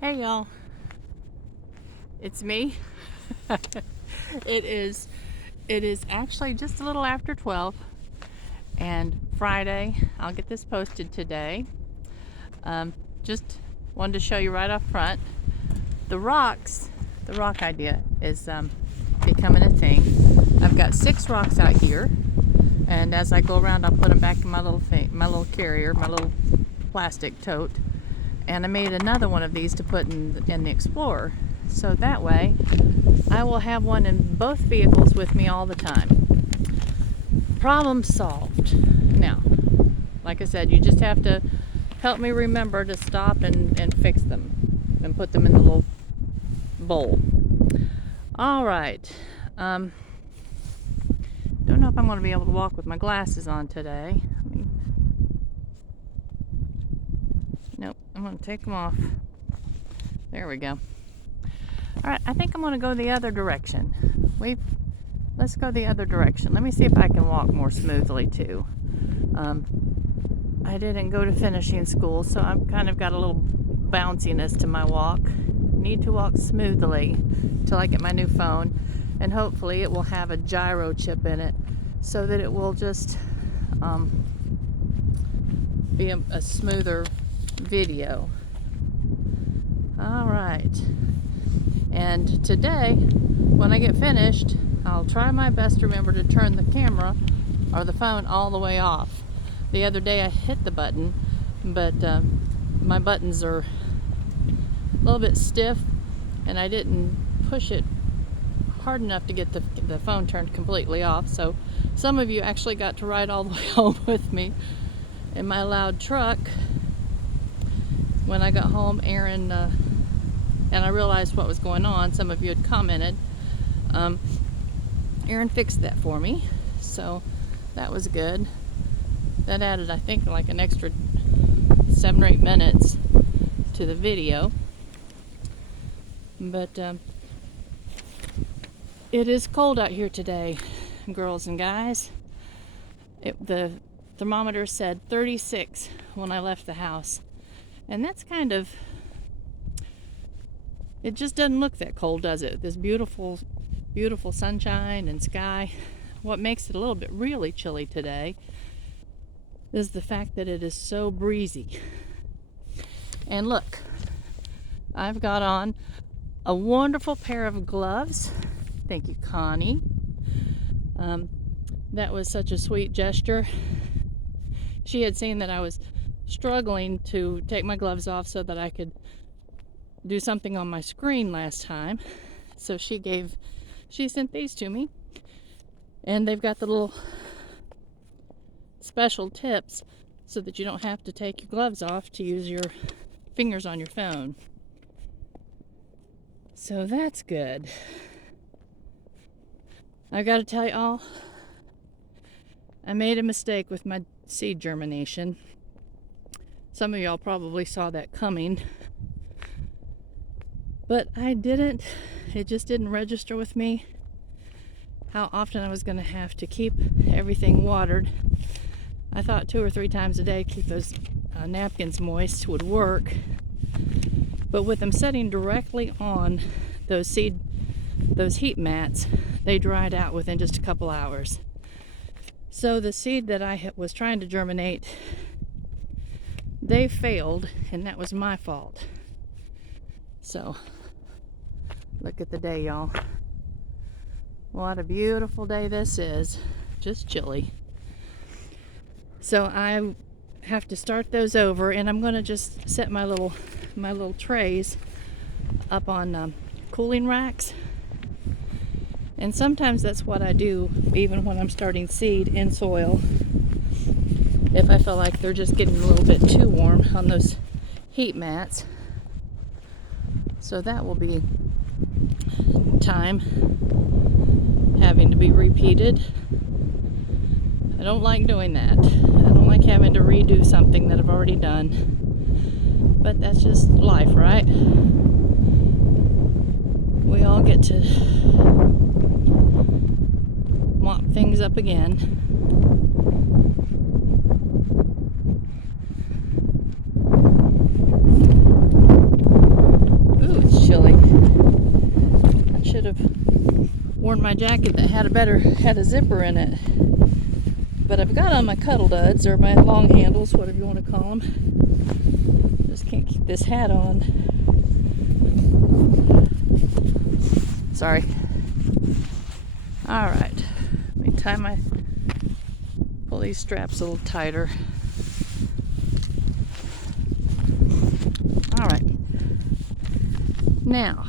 Hey y'all, it's me. It is it is actually just a little after 12 and Friday. I'll get this posted today. Just wanted to show you right up front. The rock idea is becoming a thing. I've got 6 rocks out here, and as I go around I'll put them back in my little carrier, my little plastic tote. And I made another one of these to put in the Explorer, so that way I will have one in both vehicles with me all the time. Problem solved. Now, like I said, you just have to help me remember to stop and fix them and put them in the little bowl. All right. Don't know if I'm going to be able to walk with my glasses on today. Nope, I'm going to take them off. There we go. All right, I think I'm going to go the other direction. Let's go the other direction. Let me see if I can walk more smoothly too. I didn't go to finishing school, so I've kind of got a little bounciness to my walk. Need to walk smoothly till I get my new phone, and hopefully it will have a gyro chip in it so that it will just be a smoother video. All right, and today when I get finished I'll try my best to remember to turn the camera or the phone all the way off. The other day I hit the button, but my buttons are a little bit stiff and I didn't push it hard enough to get the phone turned completely off. So some of you actually got to ride all the way home with me in my loud truck. When I got home, Aaron, and I realized what was going on, some of you had commented, Aaron fixed that for me, so that was good. That added, I think, like an extra 7 or 8 minutes to the video. But it is cold out here today, girls and guys. The thermometer said 36 when I left the house. And that's kind of, it just doesn't look that cold, does it? This beautiful, beautiful sunshine and sky. What makes it a little bit really chilly today is the fact that it is so breezy. And look, I've got on a wonderful pair of gloves. Thank you, Connie. That was such a sweet gesture. She had seen that I was struggling to take my gloves off so that I could do something on my screen last time. So she sent these to me, and they've got the little special tips so that you don't have to take your gloves off to use your fingers on your phone. So that's good. I gotta tell y'all, I made a mistake with my seed germination. Some of y'all probably saw that coming, but I didn't. It just didn't register with me how often I was going to have to keep everything watered. I thought 2 or 3 times a day keep those napkins moist would work, but with them setting directly on those heat mats, they dried out within just a couple hours. So the seed that I was trying to germinate, they failed, and that was my fault. So look at the day, y'all. What a beautiful day this is. Just chilly. So I have to start those over, and I'm going to just set my little trays up on cooling racks. And sometimes that's what I do even when I'm starting seed in soil, if I feel like they're just getting a little bit too warm on those heat mats. So that will be time having to be repeated. I don't like doing that. I don't like having to redo something that I've already done. But that's just life, right? We all get to mop things up again. worn my jacket that had a zipper in it. But I've got on my cuddle duds, or my long handles, whatever you want to call them. Just can't keep this hat on. Sorry. Alright. Let me pull these straps a little tighter. Alright. Now,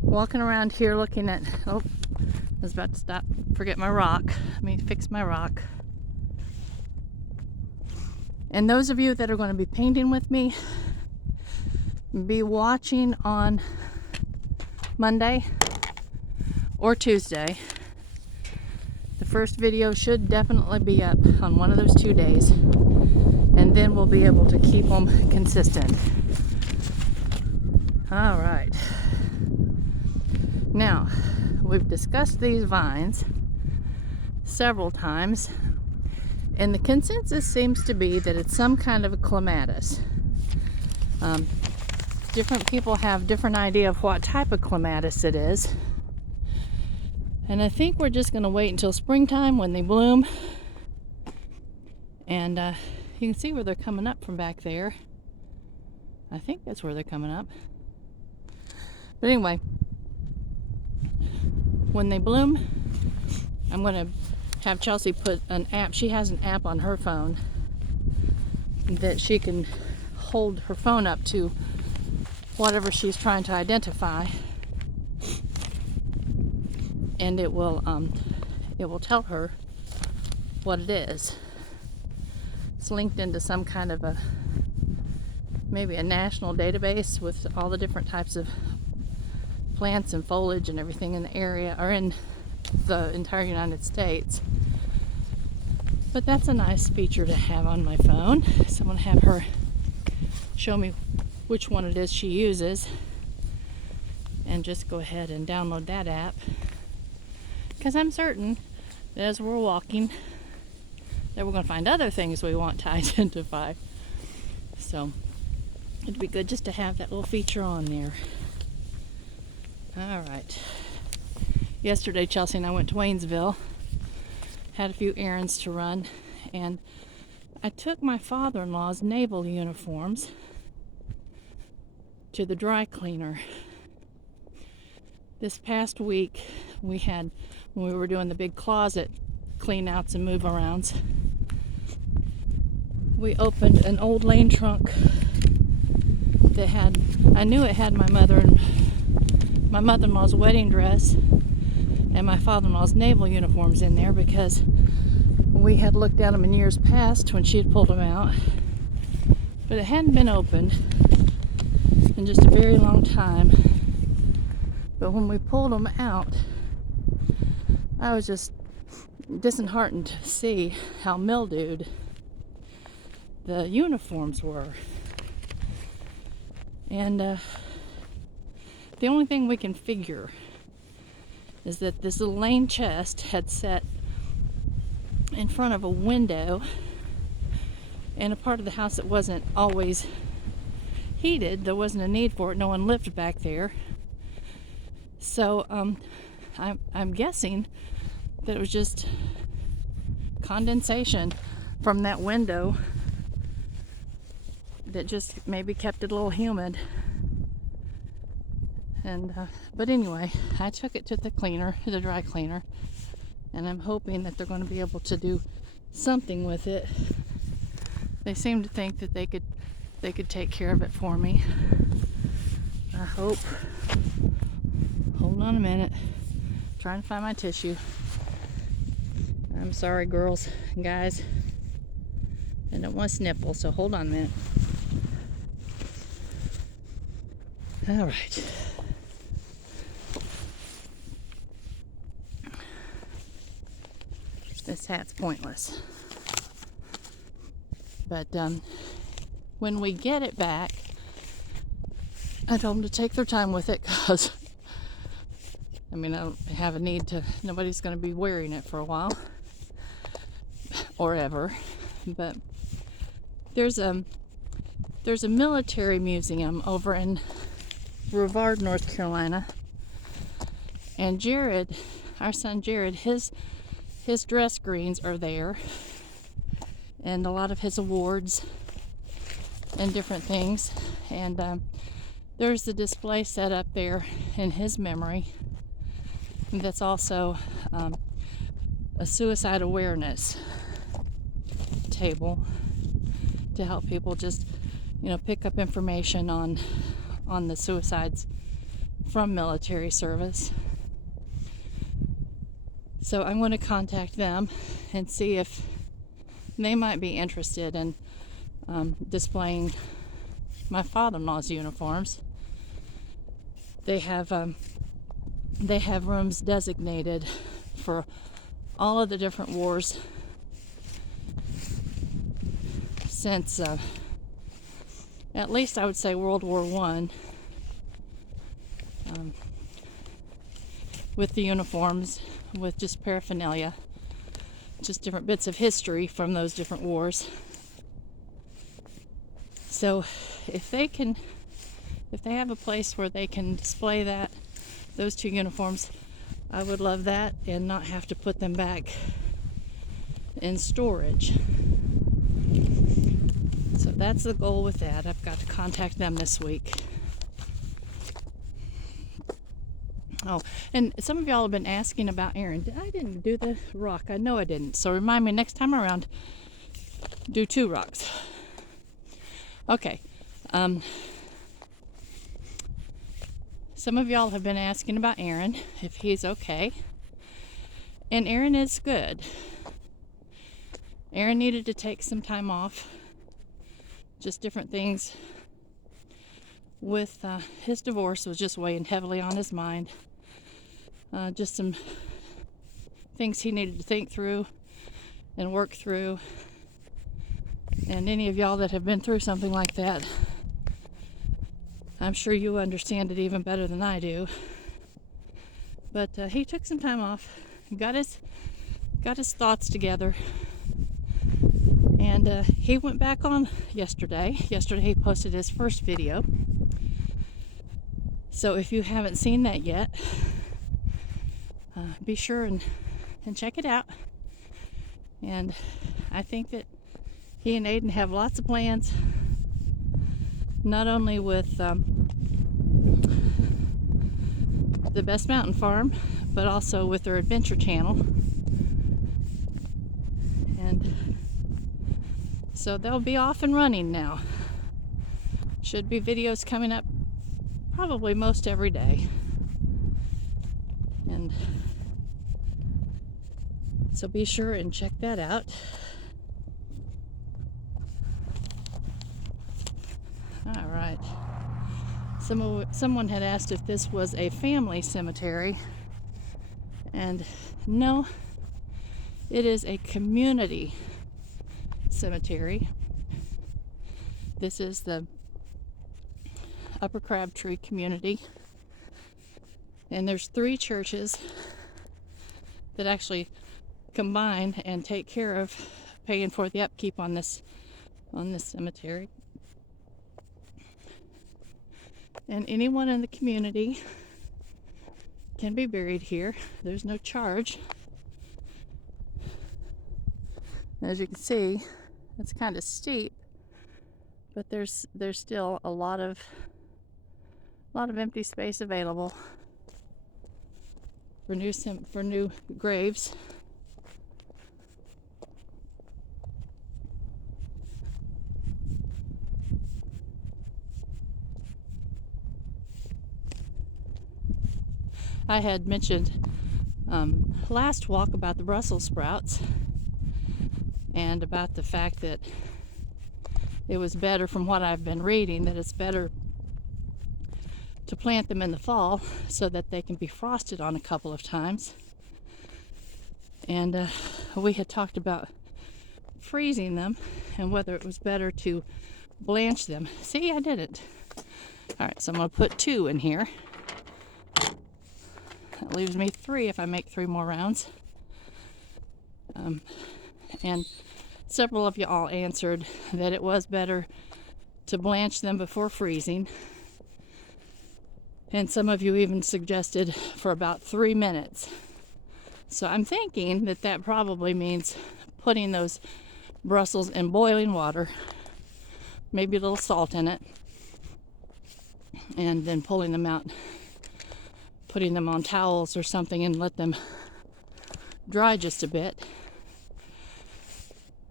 walking around here looking at, I was about to stop, forget my rock. Let me fix my rock. And those of you that are going to be painting with me, be watching on Monday or Tuesday. The first video should definitely be up on one of those 2 days, and then we'll be able to keep them consistent. All right. Now, we've discussed these vines several times, and the consensus seems to be that it's some kind of a clematis. Different people have different idea of what type of clematis it is. And I think we're just going to wait until springtime when they bloom. And you can see where they're coming up from back there. I think that's where they're coming up. But anyway, when they bloom, I'm going to have Chelsea put an app. She has an app on her phone that she can hold her phone up to whatever she's trying to identify, and it will tell her what it is. It's linked into some kind of maybe a national database with all the different types of plants and foliage and everything in the area, or in the entire United States. But that's a nice feature to have on my phone. So I'm going to have her show me which one it is she uses, and just go ahead and download that app, because I'm certain that as we're walking that we're going to find other things we want to identify. So it'd be good just to have that little feature on there. All right. Yesterday, Chelsea and I went to Waynesville, had a few errands to run, and I took my father-in-law's naval uniforms to the dry cleaner. This past week, when we were doing the big closet clean outs and move arounds, we opened an old lane trunk that I knew it had my mother-in-law's wedding dress and my father-in-law's naval uniforms in there, because we had looked at them in years past when she had pulled them out, but it hadn't been opened in just a very long time. But when we pulled them out, I was just disheartened to see how mildewed the uniforms were. And the only thing we can figure is that this little lane chest had sat in front of a window in a part of the house that wasn't always heated. There wasn't a need for it. No one lived back there. So I'm guessing that it was just condensation from that window that just maybe kept it a little humid. And but anyway, I took it to the dry cleaner, and I'm hoping that they're going to be able to do something with it. They seem to think that they could take care of it for me. I hope. Hold on a minute. I'm trying to find my tissue. I'm sorry, girls and guys. I don't want to snipple, so hold on a minute. All right. This hat's pointless. But when we get it back, I told them to take their time with it, because I don't have a need to. Nobody's going to be wearing it for a while or ever. But there's a military museum over in Brevard, North Carolina, And Jared, our son Jared, his dress greens are there, and a lot of his awards and different things. And there's the display set up there in his memory. That's also a suicide awareness table to help people just, pick up information on the suicides from military service. So I'm going to contact them and see if they might be interested in displaying my father-in-law's uniforms. They have rooms designated for all of the different wars since at least I would say World War I, with the uniforms, with just paraphernalia, just different bits of history from those different wars. So if they have a place where they can display those two uniforms, I would love that, and not have to put them back in storage. So that's the goal with that. I've got to contact them this week. Oh, and some of y'all have been asking about Aaron. I didn't do the rock. I know I didn't. So remind me next time around, do 2 rocks. Okay. Some of y'all have been asking about Aaron, if he's okay. And Aaron is good. Aaron needed to take some time off. Just different things with his divorce was just weighing heavily on his mind. Just some things he needed to think through and work through. And any of y'all that have been through something like that, I'm sure you understand it even better than I do. But he took some time off, got his thoughts together, and he went back on yesterday. Yesterday he posted his first video. So if you haven't seen that yet, be sure and check it out. And I think that he and Aiden have lots of plans, not only with the Best Mountain Farm, but also with their Adventure Channel. And so they'll be off and running now. Should be videos coming up probably most every day. And so be sure and check that out. All right. Someone had asked if this was a family cemetery, and no, it is a community cemetery. This is the Upper Crabtree community, and there's 3 churches that actually combine and take care of paying for the upkeep on this cemetery. And anyone in the community can be buried here. There's no charge. As you can see, it's kind of steep, but there's still a lot of empty space available for new graves. I had mentioned last walk about the Brussels sprouts, and about the fact that it was better, from what I've been reading, that it's better to plant them in the fall so that they can be frosted on a couple of times. And we had talked about freezing them and whether it was better to blanch them. See, I did it. All right, so I'm going to put 2 in here. That leaves me 3 if I make 3 more rounds. And several of you all answered that it was better to blanch them before freezing. And some of you even suggested for about 3 minutes. So I'm thinking that that probably means putting those Brussels in boiling water, maybe a little salt in it, and then pulling them out, putting them on towels or something and let them dry just a bit.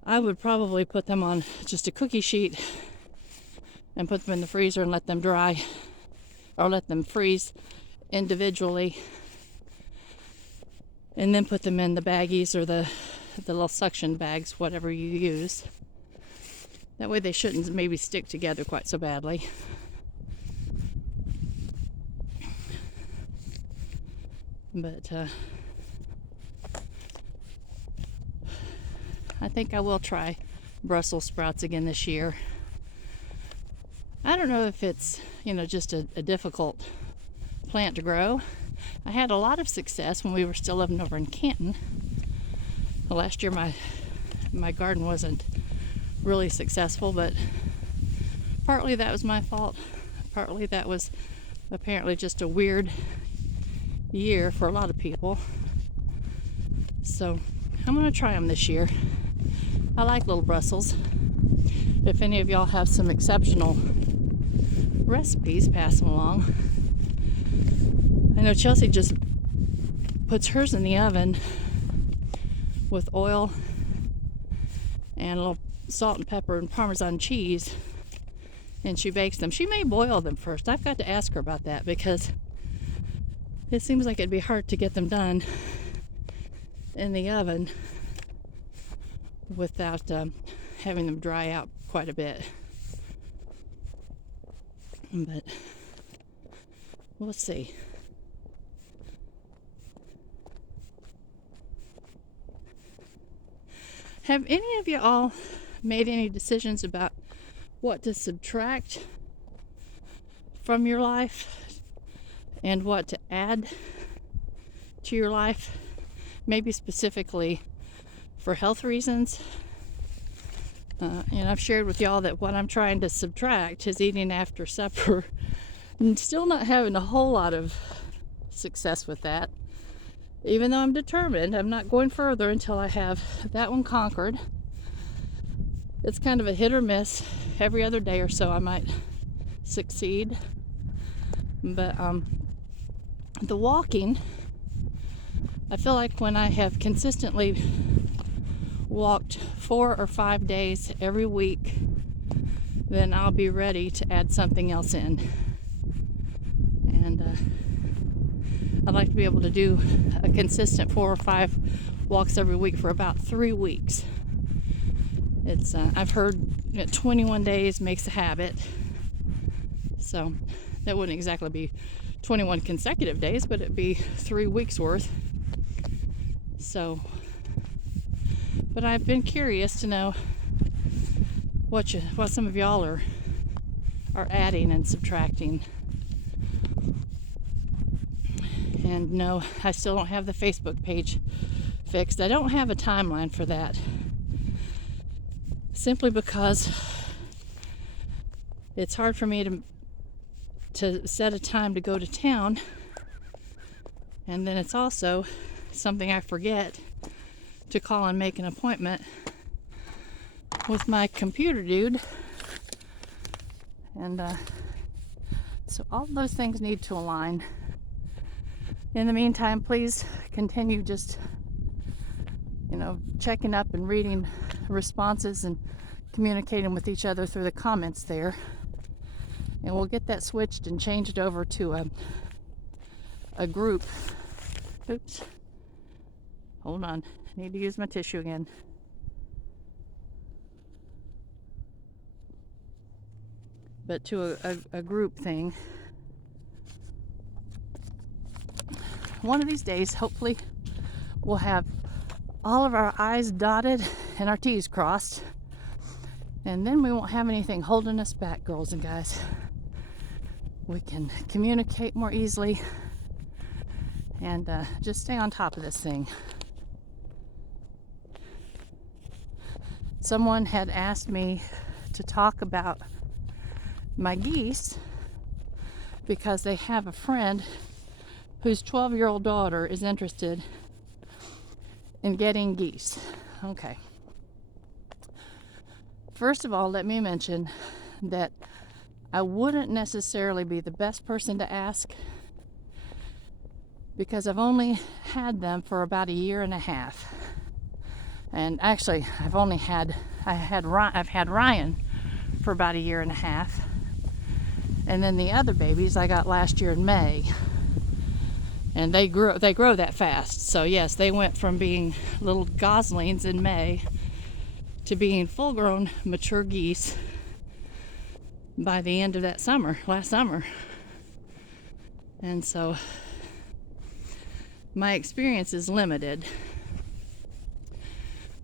I would probably put them on just a cookie sheet and put them in the freezer and let them dry, or let them freeze individually, and then put them in the baggies or the little suction bags, whatever you use. That way they shouldn't maybe stick together quite so badly. But I think I will try Brussels sprouts again this year. I don't know if it's, just a difficult plant to grow. I had a lot of success when we were still living over in Canton. Last year my garden wasn't really successful, but partly that was my fault. Partly that was apparently just a weird year for a lot of people. So I'm going to try them this year. I like little Brussels. If any of y'all have some exceptional recipes, pass them along. I know Chelsea just puts hers in the oven with oil and a little salt and pepper and Parmesan cheese, and she bakes them. She may boil them first. I've got to ask her about that because it seems like it'd be hard to get them done in the oven without having them dry out quite a bit. But we'll see. Have any of you all made any decisions about what to subtract from your life and what to add to your life? Maybe specifically for health reasons. And I've shared with y'all that what I'm trying to subtract is eating after supper, and still not having a whole lot of success with that. Even though I'm determined, I'm not going further until I have that one conquered. It's kind of a hit or miss. Every other day or so I might succeed. But the walking, I feel like when I have consistently walked 4 or 5 days every week, then I'll be ready to add something else in. And I'd like to be able to do a consistent 4 or 5 walks every week for about 3 weeks. It's I've heard 21 days makes a habit, so that wouldn't exactly be 21 consecutive days, but it'd be 3 weeks worth. So, but I've been curious to know what some of y'all are adding and subtracting. And no, I still don't have the Facebook page fixed. I don't have a timeline for that, simply because it's hard for me to set a time to go to town, and then it's also something I forget to call and make an appointment with my computer dude. And so all of those things need to align. In the meantime, please continue just, checking up and reading responses and communicating with each other through the comments there. And we'll get that switched and changed over to a group. Oops. Hold on. I need to use my tissue again. But to a group thing. One of these days, hopefully, we'll have all of our I's dotted and our T's crossed. And then we won't have anything holding us back, girls and guys. We can communicate more easily and just stay on top of this thing. Someone had asked me to talk about my geese because they have a friend whose 12-year-old daughter is interested in getting geese. Okay. First of all, let me mention that I wouldn't necessarily be the best person to ask because I've only had them for about a year and a half. And actually, I've had Ryan for about a year and a half. And then the other babies I got last year in May. And they grow that fast. So yes, they went from being little goslings in May to being full-grown mature geese by the end of that summer, last summer. And so my experience is limited.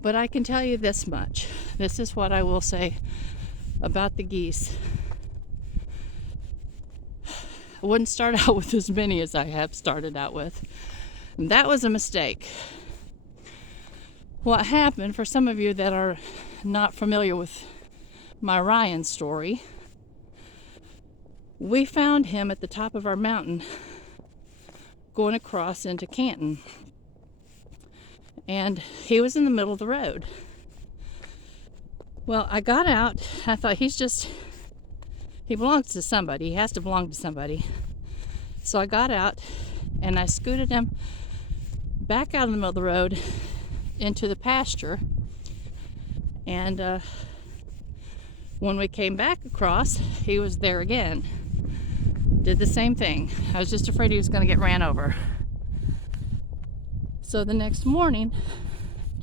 But I can tell you this much. This is what I will say about the geese. I wouldn't start out with as many as I have started out with. And that was a mistake. What happened, for some of you that are not familiar with my Ryan story, we found him at the top of our mountain going across into Canton. And he was in the middle of the road. Well, I got out. I thought he belongs to somebody. He has to belong to somebody. So I got out and I scooted him back out in the middle of the road into the pasture. And when we came back across, he was there again. Did the same thing. I was just afraid he was going to get ran over. So the next morning,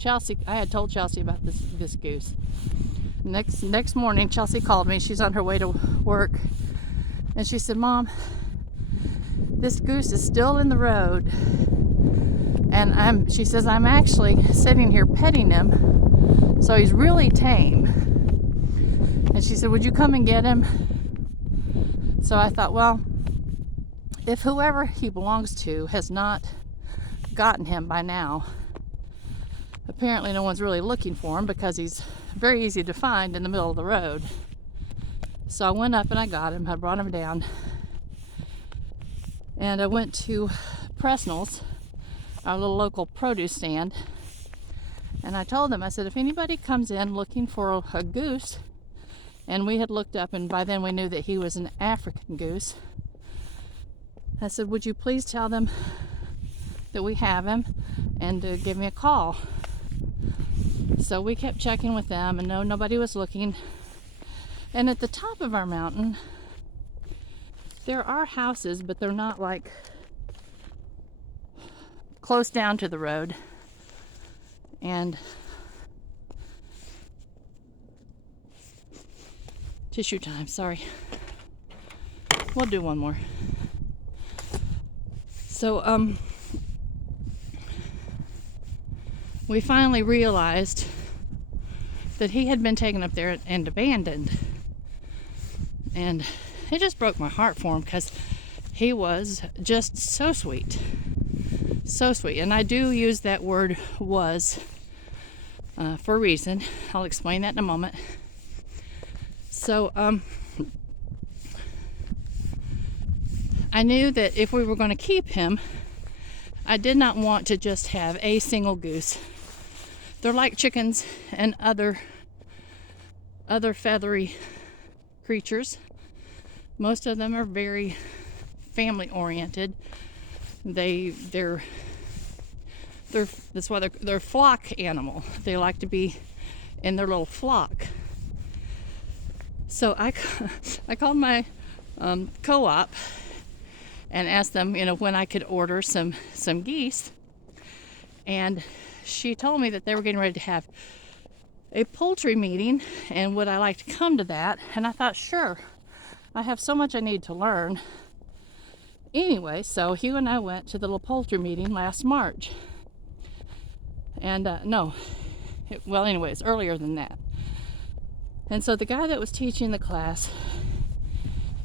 I had told Chelsea about this goose. Next morning, Chelsea called me. She's on her way to work. And she said, Mom, this goose is still in the road. And she says, I'm actually sitting here petting him. So he's really tame. And she said, would you come and get him? So I thought, well, if whoever he belongs to has not gotten him by now, apparently no one's really looking for him because he's very easy to find in the middle of the road. So I went up and I got him. I brought him down. And I went to Presnell's, our little local produce stand. And I told them, I said, if anybody comes in looking for a goose, and we had looked up and by then we knew that he was an African goose, I said, would you please tell them that we have him and to give me a call. So we kept checking with them and nobody was looking. And at the top of our mountain, there are houses, but they're not like close down to the road. And tissue time, sorry. We'll do one more. So, we finally realized that he had been taken up there and abandoned. And it just broke my heart for him because he was just so sweet. So sweet. And I do use that word was for a reason. I'll explain that in a moment. So, I knew that if we were going to keep him, I did not want to just have a single goose. They're like chickens and other feathery creatures. Most of them are very family oriented. They're that's why they're flock animal. They like to be in their little flock. So I called my co-op and asked them, when I could order some geese. And she told me that they were getting ready to have a poultry meeting and would I like to come to that? And I thought, sure. I have so much I need to learn. Anyway, so Hugh and I went to the little poultry meeting last March. And it's earlier than that. And so the guy that was teaching the class,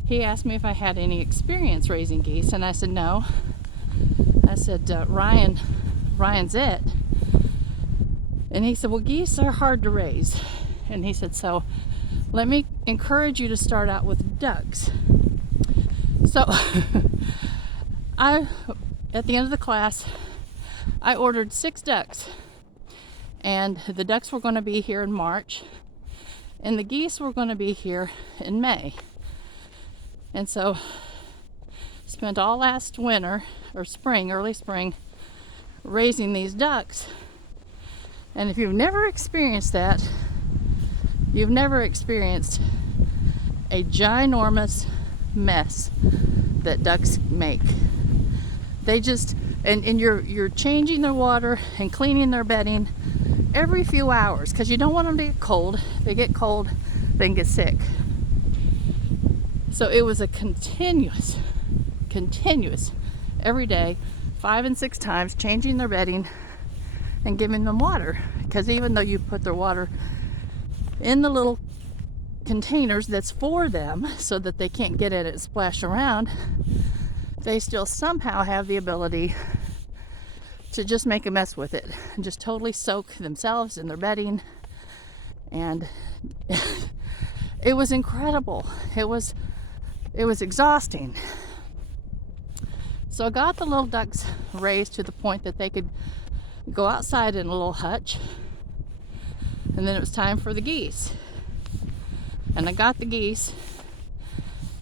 he asked me if I had any experience raising geese, and I said no. I said, Ryan's it. And he said, well, geese are hard to raise. And he said, so let me encourage you to start out with ducks. So at the end of the class, I ordered 6 ducks, and the ducks were going to be here in March, and the geese were going to be here in May. And so spent all last winter or spring, early spring, raising these ducks. And if you've never experienced that, you've never experienced a ginormous mess that ducks make. They just, and you're changing their water and cleaning their bedding every few hours because you don't want them to get cold. If they get cold, they can get sick. So it was a continuous, every day, 5 and 6 times, changing their bedding and giving them water. Because even though you put their water in the little containers that's for them so that they can't get in it and splash around, they still somehow have the ability to just make a mess with it and just totally soak themselves in their bedding. And it was incredible. It was exhausting. So I got the little ducks raised to the point that they could go outside in a little hutch. And then it was time for the geese. And I got the geese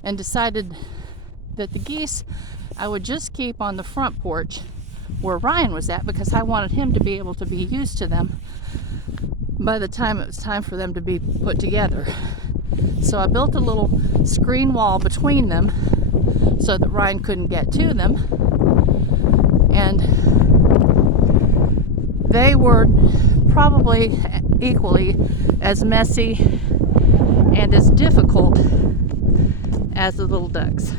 and decided that the geese I would just keep on the front porch where Ryan was at, because I wanted him to be able to be used to them by the time it was time for them to be put together. So I built a little screen wall between them so that Ryan couldn't get to them. And they were probably equally as messy and as difficult as the little ducks.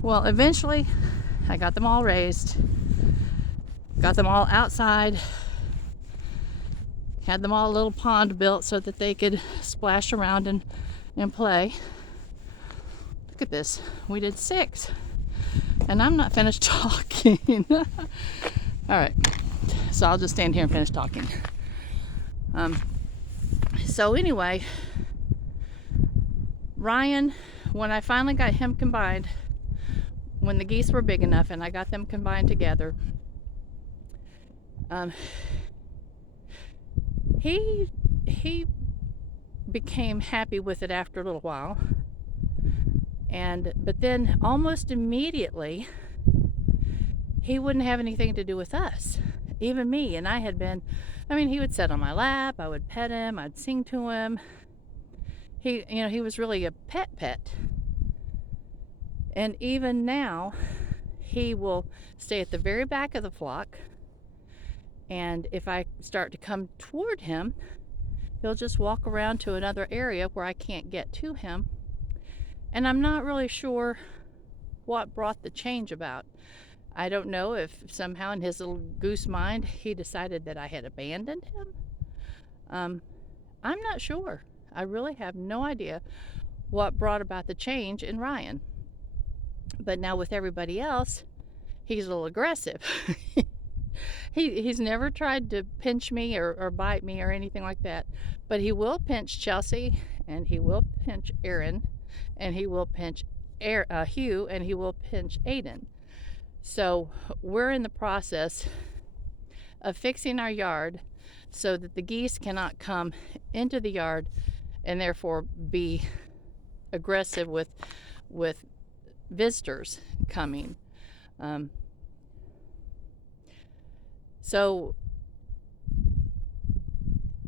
Well, eventually I got them all raised, got them all outside, had them all a little pond built so that they could splash around and play. Look at this, we did 6, and I'm not finished talking. All right, so I'll just stand here and finish talking. So anyway, Ryan, when I finally got him combined, when the geese were big enough and I got them combined together, he became happy with it after a little while, but then almost immediately he wouldn't have anything to do with us, even me. And he would sit on my lap, I would pet him, I'd sing to him. He was really a pet. And even now, he will stay at the very back of the flock. And if I start to come toward him, he'll just walk around to another area where I can't get to him. And I'm not really sure what brought the change about. I don't know if somehow in his little goose mind, he decided that I had abandoned him. I'm not sure. I really have no idea what brought about the change in Ryan. But now with everybody else, he's a little aggressive. He's never tried to pinch me or bite me or anything like that. But he will pinch Chelsea, and he will pinch Aaron, and he will pinch Hugh, and he will pinch Aiden. So we're in the process of fixing our yard so that the geese cannot come into the yard and therefore be aggressive with visitors coming. So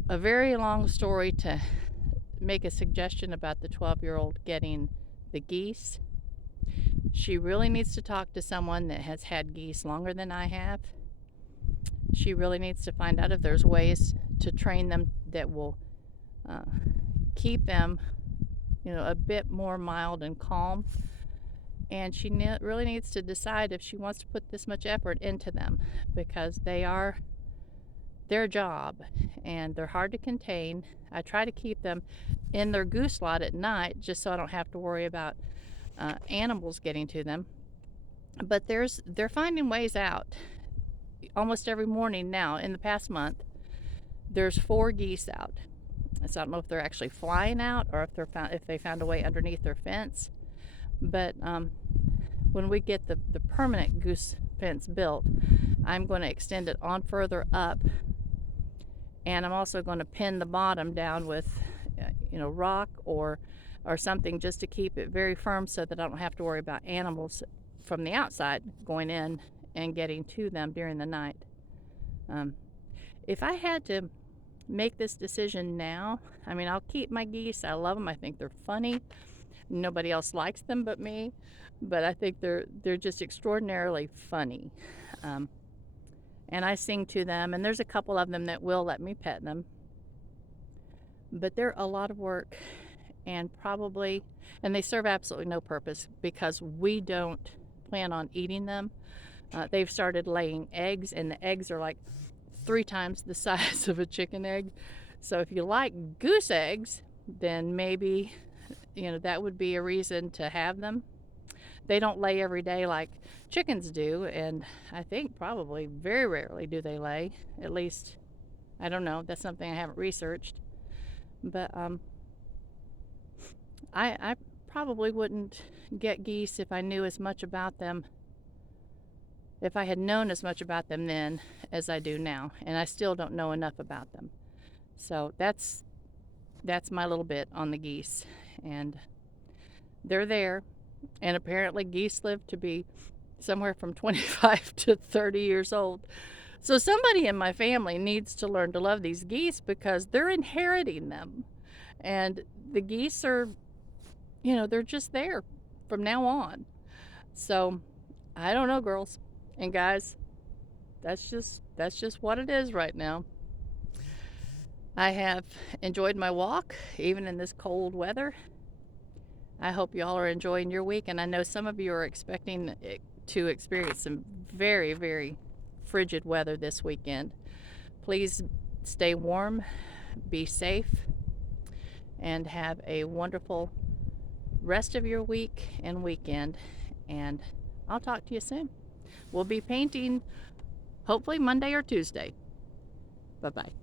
a very long story to make a suggestion about the 12-year-old getting the geese. She really needs to talk to someone that has had geese longer than I have. She really needs to find out if there's ways to train them that will keep them, a bit more mild and calm. And she really needs to decide if she wants to put this much effort into them, because they are their job and they're hard to contain. I try to keep them in their goose lot at night just so I don't have to worry about animals getting to them. But they're finding ways out. Almost every morning now, in the past month, there's 4 geese out. So I don't know if they're actually flying out or if they found a way underneath their fence. But when we get the permanent goose fence built, I'm going to extend it on further up, and I'm also going to pin the bottom down with rock or something, just to keep it very firm so that I don't have to worry about animals from the outside going in and getting to them during the night. If I had to make this decision now, I mean, I'll keep my geese. I love them. I think they're funny. Nobody else likes them but me, but I think they're just extraordinarily funny. And I sing to them, and there's a couple of them that will let me pet them. But they're a lot of work, and they serve absolutely no purpose because we don't plan on eating them. They've started laying eggs, and the eggs are like 3 times the size of a chicken egg. So if you like goose eggs, then maybe that would be a reason to have them. They don't lay every day like chickens do, and I think probably very rarely do they lay. At least, I don't know. That's something I haven't researched. But I probably wouldn't get geese if I knew as much about them, if I had known as much about them then as I do now, and I still don't know enough about them. So that's my little bit on the geese, and they're there. And apparently geese live to be somewhere from 25 to 30 years old. So somebody in my family needs to learn to love these geese because they're inheriting them. And the geese are, they're just there from now on. So I don't know, girls and guys. That's just what it is right now. I have enjoyed my walk, even in this cold weather. I hope y'all are enjoying your week, and I know some of you are expecting to experience some very, very frigid weather this weekend. Please stay warm, be safe, and have a wonderful rest of your week and weekend, and I'll talk to you soon. We'll be painting hopefully Monday or Tuesday. Bye-bye.